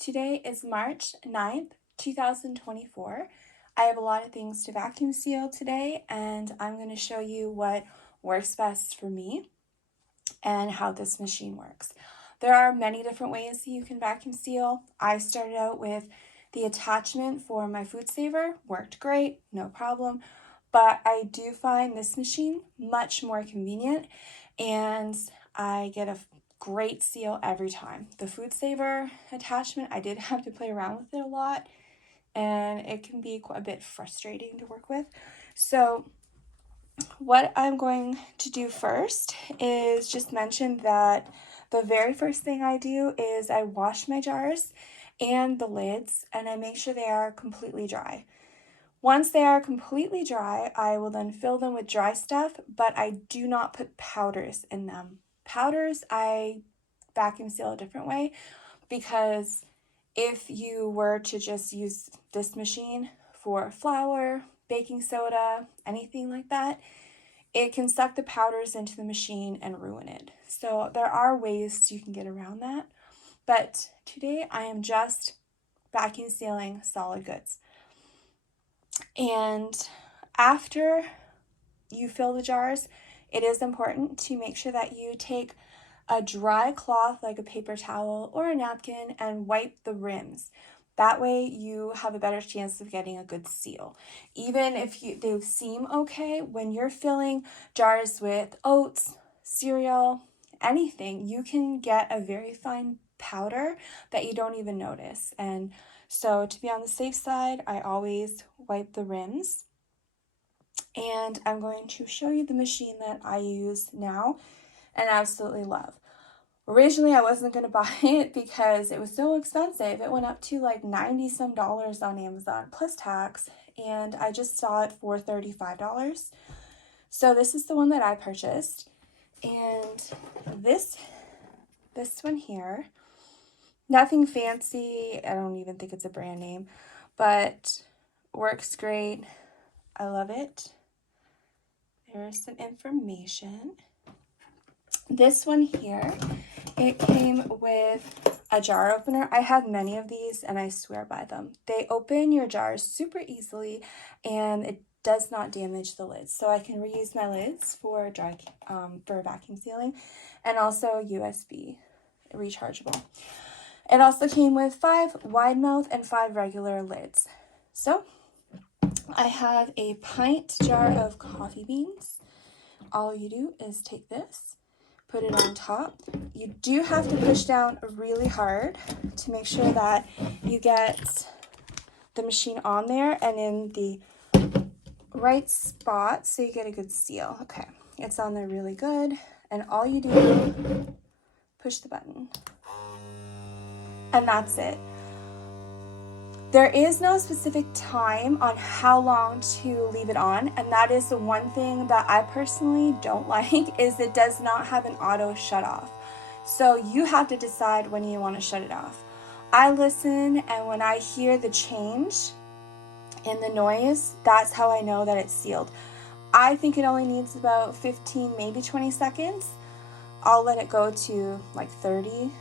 Today is March 9th, 2024. I have a lot of things to vacuum seal today, and I'm going to show you what works best for me and how this machine works. There are many different ways that you can vacuum seal. I started out with the attachment for my food saver, worked great, no problem, but I do find this machine much more convenient and I get a great seal every time. The food saver attachment, I did have to play around with it a lot and it can be quite a bit frustrating to work with. So what I'm going to do first is just mention that the very first thing I do is I wash my jars and the lids and I make sure they are completely dry. Once they are completely dry, I will then fill them with dry stuff, but I do not put powders in them. Powders, I vacuum seal a different way because if you were to just use this machine for flour, baking soda, anything like that, it can suck the powders into the machine and ruin it. So there are ways you can get around that, but today I am just vacuum sealing solid goods. And after you fill the jars, it is important to make sure that you take a dry cloth like a paper towel or a napkin and wipe the rims. That way you have a better chance of getting a good seal. Even if they seem okay, when you're filling jars with oats, cereal, anything, you can get a very fine powder that you don't even notice. And so to be on the safe side, I always wipe the rims. And I'm going to show you the machine that I use now and absolutely love. Originally, I wasn't going to buy it because it was so expensive. It went up to like $90 some on Amazon plus tax, and I just saw it for $35. So this is the one that I purchased, and this one here, nothing fancy. I don't even think it's a brand name, but works great. I love it. There's some information. This one here, it came with a jar opener. I have many of these and I swear by them. They open your jars super easily and it does not damage the lids. So I can reuse my lids for for vacuum sealing, and also USB rechargeable. It also came with 5 wide mouth and 5 regular lids. So I have a pint jar of coffee beans. All you do is take this, put it on top. You do have to push down really hard to make sure that you get the machine on there and in the right spot so you get a good seal. Okay, it's on there really good. And all you do, push the button. And that's it. There is no specific time on how long to leave it on, and that is the one thing that I personally don't like, is it does not have an auto shut off. So you have to decide when you want to shut it off. I listen, and when I hear the change in the noise, that's how I know that it's sealed. I think it only needs about 15, maybe 20 seconds. I'll let it go to like 30.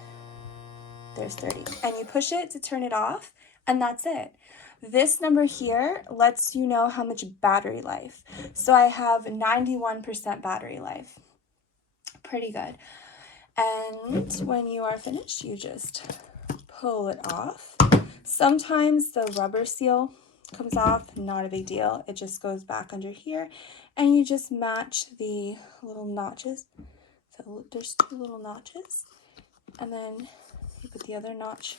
There's 30. And you push it to turn it off. And that's it. This number here lets you know how much battery life. So I have 91% battery life. Pretty good. And when you are finished, you just pull it off. Sometimes the rubber seal comes off, not a big deal. It just goes back under here and you just match the little notches. So there's 2 little notches, and then you put the other notch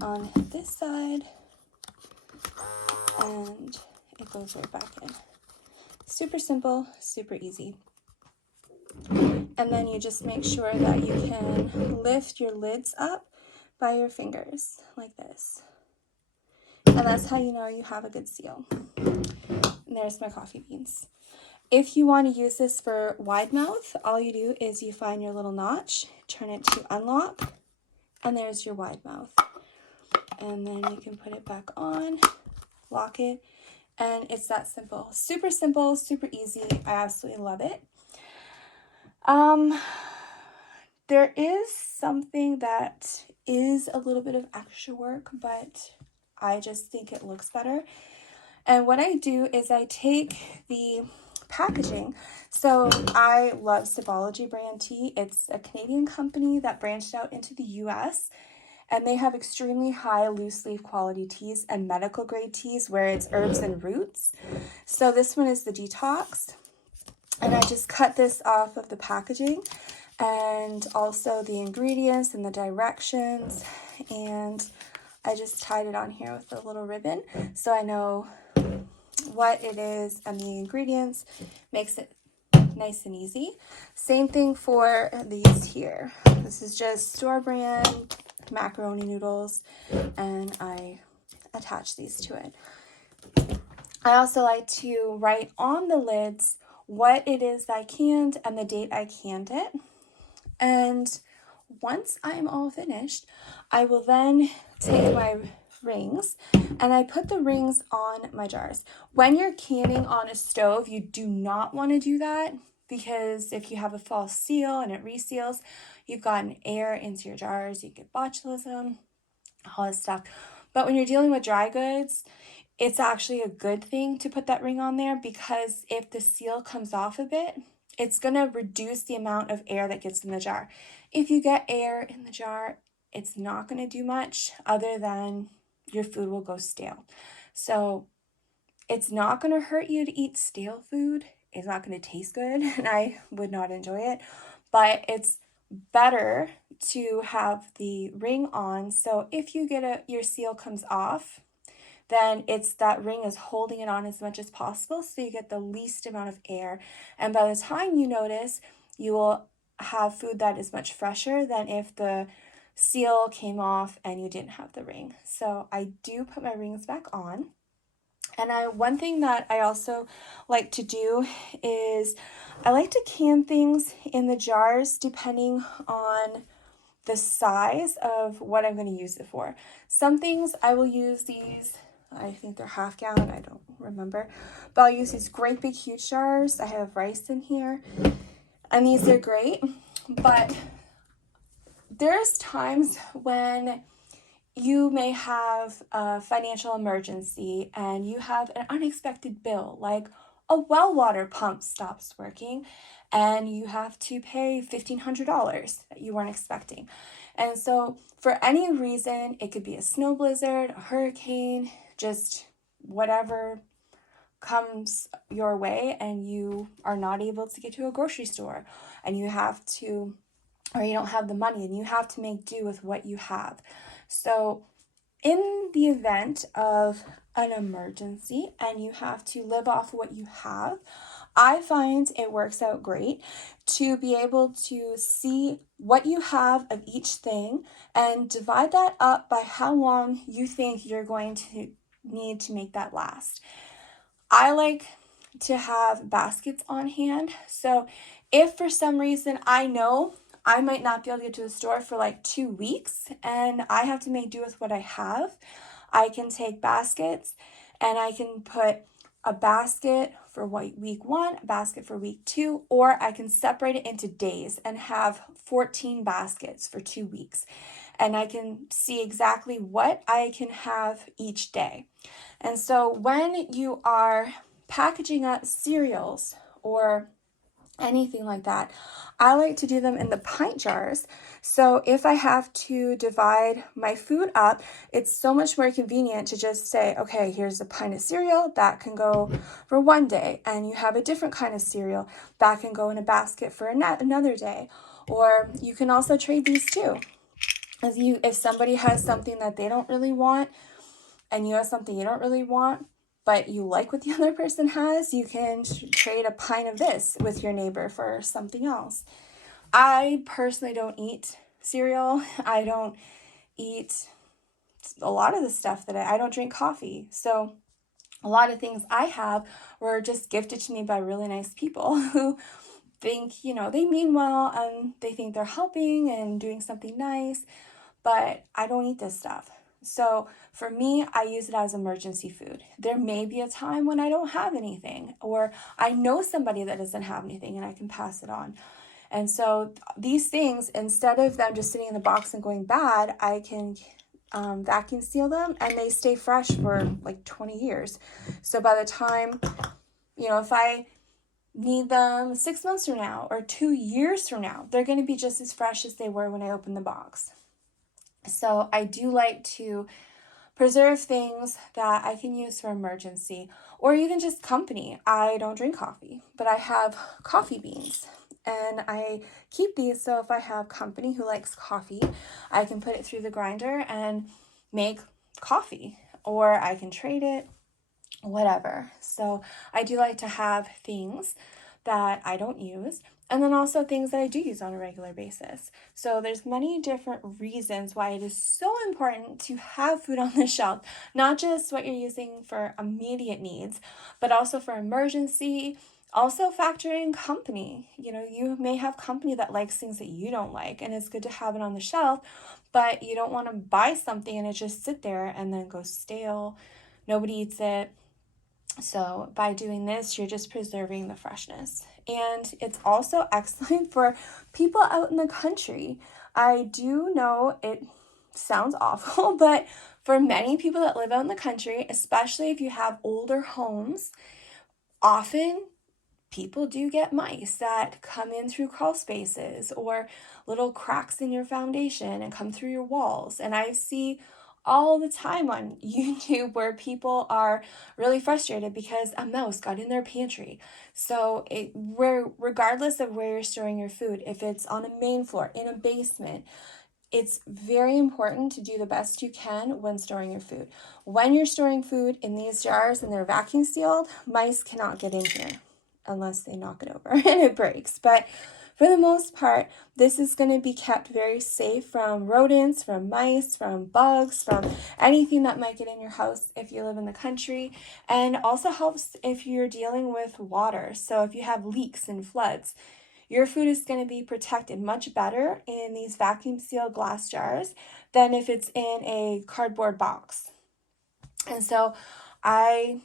on this side, and it goes right back in. Super simple, super easy. And then you just make sure that you can lift your lids up by your fingers, like this. And that's how you know you have a good seal. And there's my coffee beans. If you want to use this for wide mouth, all you do is you find your little notch, turn it to unlock, and there's your wide mouth. And then you can put it back on, lock it, and it's that simple. Super simple, super easy. I absolutely love it. There is something that is a little bit of extra work, but I just think it looks better. And what I do is I take the packaging. So I love Sabology brand tea. It's a Canadian company that branched out into the US, and they have extremely high loose leaf quality teas and medical grade teas where it's herbs and roots. So this one is the detox, and I just cut this off of the packaging and also the ingredients and the directions, and I just tied it on here with a little ribbon so I know what it is and the ingredients. Makes it nice and easy. Same thing for these here. This is just store brand macaroni noodles, and I attach these to it. I also like to write on the lids what it is I canned and the date I canned it. And once I'm all finished, I will then take my rings and I put the rings on my jars. When you're canning on a stove, you do not want to do that, because if you have a false seal and it reseals, you've gotten air into your jars, you get botulism, all this stuff. But when you're dealing with dry goods, it's actually a good thing to put that ring on there, because if the seal comes off a bit, it's going to reduce the amount of air that gets in the jar. If you get air in the jar, it's not going to do much other than your food will go stale. So it's not going to hurt you to eat stale food. It's not going to taste good, and I would not enjoy it. But it's better to have the ring on. So if you get your seal comes off, then it's that ring is holding it on as much as possible, so you get the least amount of air. And by the time you notice, you will have food that is much fresher than if the seal came off and you didn't have the ring. So I do put my rings back on. And one thing that I also like to do is I like to can things in the jars depending on the size of what I'm going to use it for. Some things I will use these, I think they're half gallon, I don't remember, but I'll use these great big huge jars. I have rice in here, and these are great. But there's times when you may have a financial emergency and you have an unexpected bill, like a well water pump stops working and you have to pay $1,500 that you weren't expecting. And so for any reason, it could be a snow blizzard, a hurricane, just whatever comes your way, and you are not able to get to a grocery store and you have to, or you don't have the money and you have to make do with what you have. So in the event of an emergency and you have to live off what you have, I find it works out great to be able to see what you have of each thing and divide that up by how long you think you're going to need to make that last. I like to have baskets on hand. So if for some reason I know I might not be able to get to the store for like 2 weeks and I have to make do with what I have, I can take baskets and I can put a basket for week 1, a basket for week 2, or I can separate it into days and have 14 baskets for 2 weeks. And I can see exactly what I can have each day. And so when you are packaging up cereals or anything like that, I like to do them in the pint jars. So if I have to divide my food up, it's so much more convenient to just say, okay, here's a pint of cereal that can go for one day, and you have a different kind of cereal that can go in a basket for another day. Or you can also trade these too. If somebody has something that they don't really want and you have something you don't really want, but you like what the other person has, you can trade a pint of this with your neighbor for something else. I personally don't eat cereal. I don't eat a lot of the stuff that I don't drink coffee. So a lot of things I have were just gifted to me by really nice people who think, they mean well and they think they're helping and doing something nice, but I don't eat this stuff. So for me, I use it as emergency food. There may be a time when I don't have anything, or I know somebody that doesn't have anything and I can pass it on. And so these things, instead of them just sitting in the box and going bad, I can vacuum seal them and they stay fresh for like 20 years. So by the time, if I need them 6 months from now or 2 years from now, they're going to be just as fresh as they were when I opened the box. So I do like to preserve things that I can use for emergency or even just company. I don't drink coffee, but I have coffee beans and I keep these so if I have company who likes coffee, I can put it through the grinder and make coffee, or I can trade it, whatever. So I do like to have things that I don't use, and then also things that I do use on a regular basis. So there's many different reasons why it is so important to have food on the shelf, not just what you're using for immediate needs, but also for emergency. Also factor in company. You may have company that likes things that you don't like, and it's good to have it on the shelf, but you don't want to buy something and it just sit there and then go stale. Nobody eats it. So by doing this, you're just preserving the freshness. And it's also excellent for people out in the country. I do know it sounds awful, but for many people that live out in the country, especially if you have older homes, often people do get mice that come in through crawl spaces or little cracks in your foundation and come through your walls. And I see all the time on YouTube where people are really frustrated because a mouse got in their pantry. So regardless of where you're storing your food, if it's on a main floor, in a basement, it's very important to do the best you can when storing your food. When you're storing food in these jars and they're vacuum sealed, mice cannot get in here unless they knock it over and it breaks. But for the most part, this is going to be kept very safe from rodents, from mice, from bugs, from anything that might get in your house if you live in the country, and also helps if you're dealing with water. So if you have leaks and floods, your food is going to be protected much better in these vacuum sealed glass jars than if it's in a cardboard box. And so I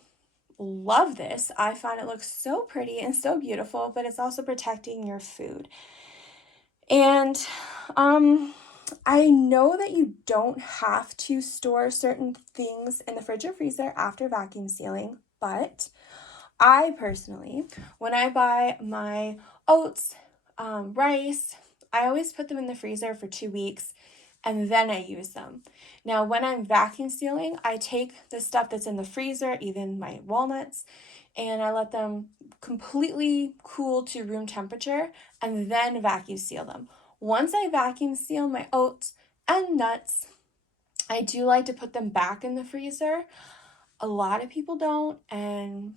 love this. I find it looks so pretty and so beautiful, but it's also protecting your food. And I know that you don't have to store certain things in the fridge or freezer after vacuum sealing, but I personally, when I buy my oats, rice, I always put them in the freezer for 2 weeks and then I use them. Now, when I'm vacuum sealing, I take the stuff that's in the freezer, even my walnuts, and I let them completely cool to room temperature and then vacuum seal them. Once I vacuum seal my oats and nuts, I do like to put them back in the freezer. A lot of people don't, and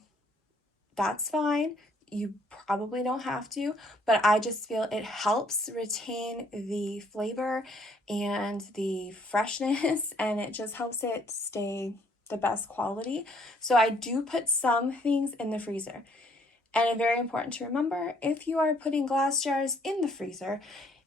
that's fine. You probably don't have to, but I just feel it helps retain the flavor and the freshness, and it just helps it stay the best quality. So I do put some things in the freezer. And it's very important to remember, if you are putting glass jars in the freezer,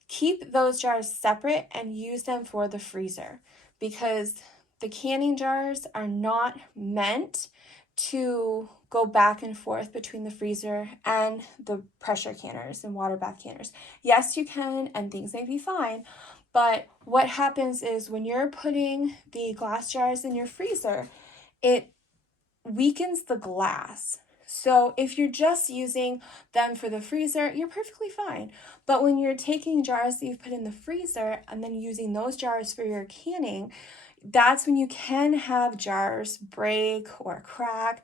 keep those jars separate and use them for the freezer, because the canning jars are not meant to go back and forth between the freezer and the pressure canners and water bath canners. Yes, you can, and things may be fine, but what happens is when you're putting the glass jars in your freezer, it weakens the glass. So if you're just using them for the freezer, you're perfectly fine. But when you're taking jars that you've put in the freezer and then using those jars for your canning, that's when you can have jars break or crack.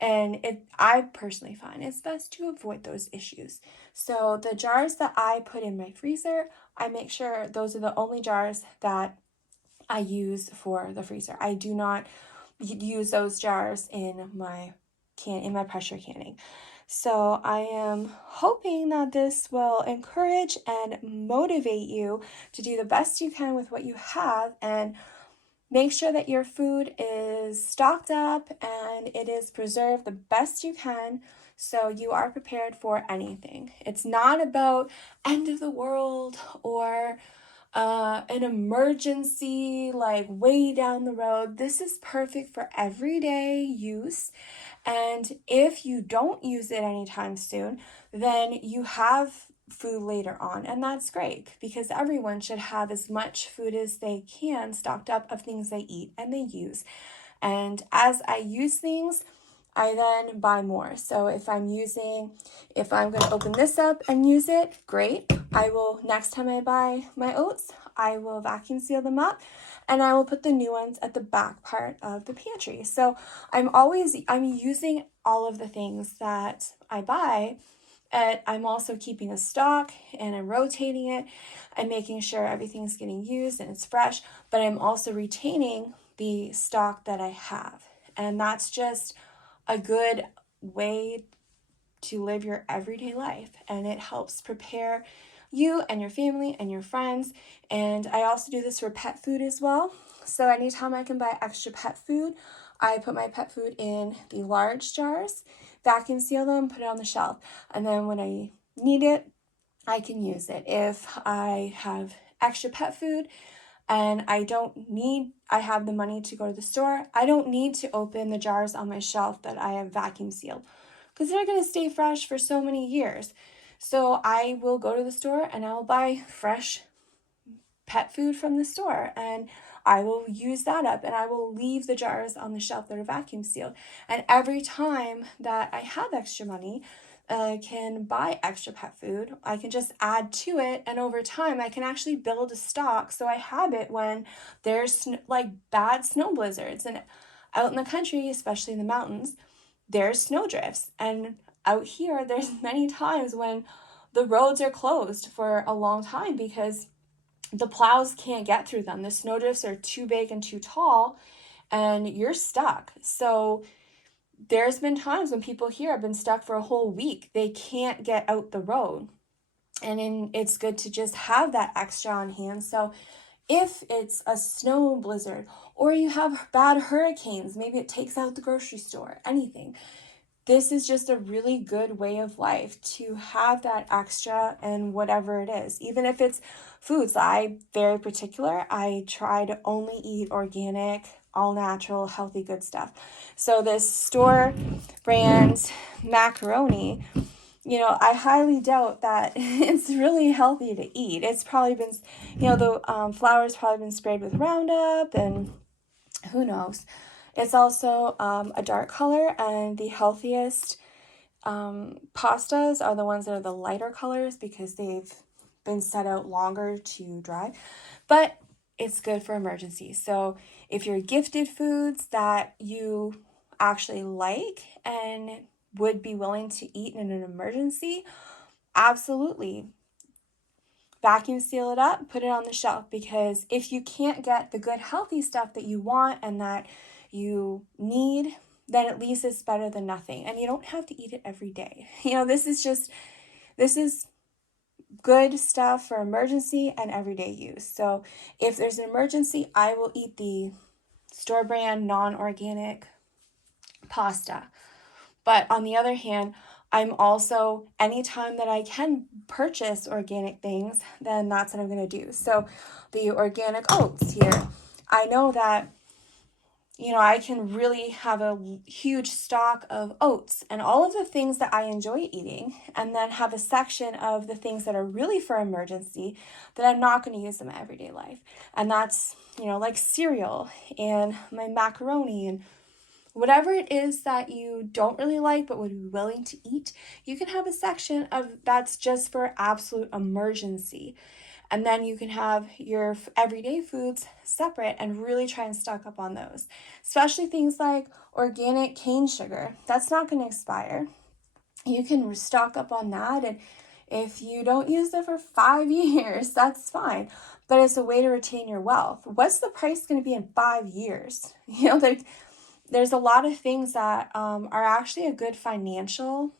And I personally find it's best to avoid those issues. So the jars that I put in my freezer, I make sure those are the only jars that I use for the freezer. I do not use those jars in my pressure canning. So I am hoping that this will encourage and motivate you to do the best you can with what you have and make sure that your food is stocked up and it is preserved the best you can so you are prepared for anything. It's not about end of the world or an emergency like way down the road. This is perfect for everyday use. And if you don't use it anytime soon, then you have food later on. And that's great because everyone should have as much food as they can stocked up of things they eat and they use. And as I use things, I then buy more. So if I'm going to open this up and use it, great. Next time I buy my oats, I will vacuum seal them up and I will put the new ones at the back part of the pantry. So I'm using all of the things that I buy, and I'm also keeping a stock and I'm rotating it and making sure everything's getting used and it's fresh, but I'm also retaining the stock that I have. And that's just a good way to live your everyday life, and it helps prepare you and your family and your friends. And I also do this for pet food as well. So anytime I can buy extra pet food, I put my pet food in the large jars, vacuum seal them, put it on the shelf, and then when I need it, I can use it. If I have extra pet food and I have the money to go to the store, I don't need to open the jars on my shelf that I have vacuum sealed because they're going to stay fresh for so many years. So I will go to the store and I'll buy fresh pet food from the store and I will use that up and I will leave the jars on the shelf that are vacuum sealed. And every time that I have extra money, I can buy extra pet food. I can just add to it, and over time I can actually build a stock so I have it when there's like bad snow blizzards. And out in the country, especially in the mountains, there's snow drifts. And out here, there's many times when the roads are closed for a long time because the plows can't get through them. The snow drifts are too big and too tall, and you're stuck. So there's been times when people here have been stuck for a whole week. They can't get out the road. And it's good to just have that extra on hand. So if it's a snow blizzard or you have bad hurricanes, maybe it takes out the grocery store, anything. This is just a really good way of life to have that extra and whatever it is. Even if it's foods, I'm very particular. I try to only eat organic, all natural, healthy, good stuff. So this store brand macaroni, I highly doubt that it's really healthy to eat. It's probably been, the flour's probably been sprayed with Roundup and who knows. It's also a dark color, and the healthiest pastas are the ones that are the lighter colors because they've been set out longer to dry. But it's good for emergencies. So if you're gifted foods that you actually like and would be willing to eat in an emergency, absolutely vacuum seal it up, put it on the shelf, because if you can't get the good healthy stuff that you want and that you need, then at least it's better than nothing. And you don't have to eat it every day. This is good stuff for emergency and everyday use. So if there's an emergency, I will eat the store brand non-organic pasta. But on the other hand, I'm also, anytime that I can purchase organic things, then that's what I'm going to do. So the organic oats here, I know that, I can really have a huge stock of oats and all of the things that I enjoy eating, and then have a section of the things that are really for emergency that I'm not going to use in my everyday life. And that's, like cereal and my macaroni and whatever it is that you don't really like but would be willing to eat, you can have a section of that's just for absolute emergency. And then you can have your everyday foods separate and really try and stock up on those. Especially things like organic cane sugar. That's not going to expire. You can stock up on that, and if you don't use it for 5 years, that's fine. But it's a way to retain your wealth. What's the price going to be in 5 years? There's a lot of things that are actually a good financial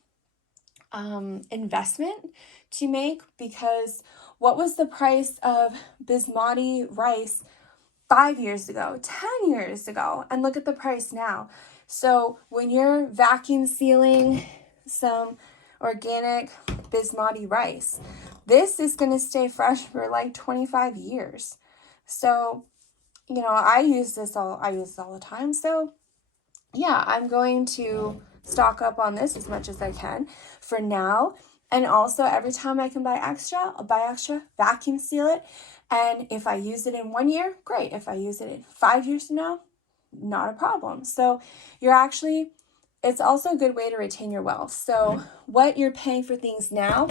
investment to make, because what was the price of basmati rice 5 years ago, 10 years ago, and look at the price now. So when you're vacuum sealing some organic basmati rice, this is going to stay fresh for like 25 years. So, I use this all the time. So yeah, I'm going to stock up on this as much as I can for now. And also every time I can buy extra, I'll buy extra, vacuum seal it. And if I use it in 1 year, great. If I use it in 5 years from now, not a problem. So it's also a good way to retain your wealth. So what you're paying for things now,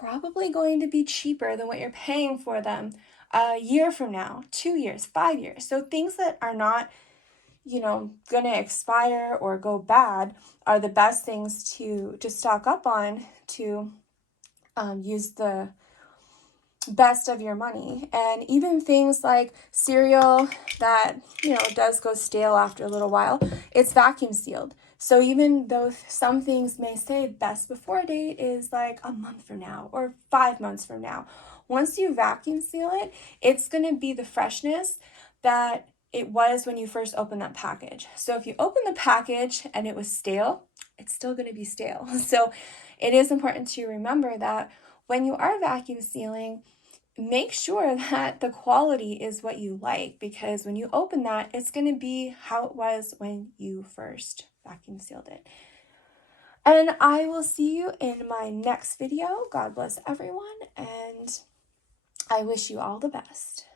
probably going to be cheaper than what you're paying for them a year from now, 2 years, 5 years. So things that are not, going to expire or go bad are the best things to stock up on to use the best of your money. And even things like cereal that, does go stale after a little while, it's vacuum sealed. So even though some things may say best before date is like a month from now or 5 months from now, once you vacuum seal it, it's going to be the freshness that it was when you first opened that package. So if you open the package and it was stale, it's still going to be stale. So it is important to remember that when you are vacuum sealing, make sure that the quality is what you like, because when you open that, it's going to be how it was when you first vacuum sealed it. And I will see you in my next video. God bless everyone, and I wish you all the best.